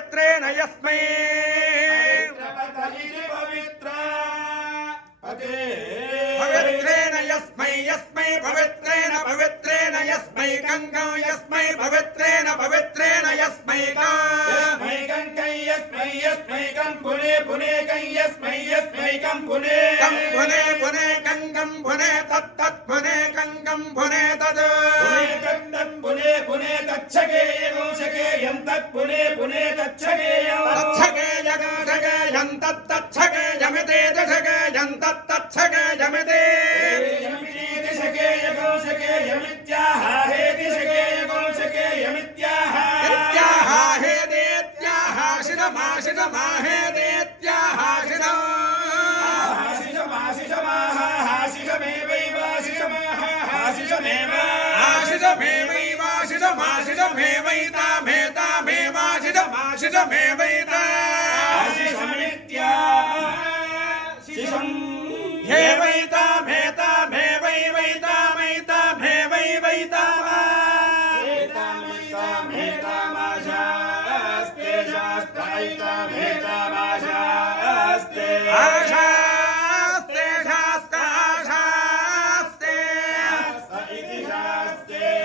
पवित्रेण यस्मै पवित्रेण यस्मै यस्मै पवित्रेण पवित्रेण यस्मै गंगं यस्मै पवित्रेण पवित्रेण यस्मै गंगं यस्मै यस्मै गं पुने पुने गं यस्मै यस्मै गं पुने पुने गंगं पुने तत् पुने गंगं पुने तत् गंगं पुने पुने तच्छगे योषगे यं तत् पुने पुने तच्छगे तच्छगे यगगे यं तत् तच्छगे यमिते दशगे यं तत् तच्छगे यमिते यमिते दशगे यगोषगे यमित्याह हे दिशगे यगोषगे यमित्याह इत्याह हे देत्याह शिरमा हे देत्याह शास्ते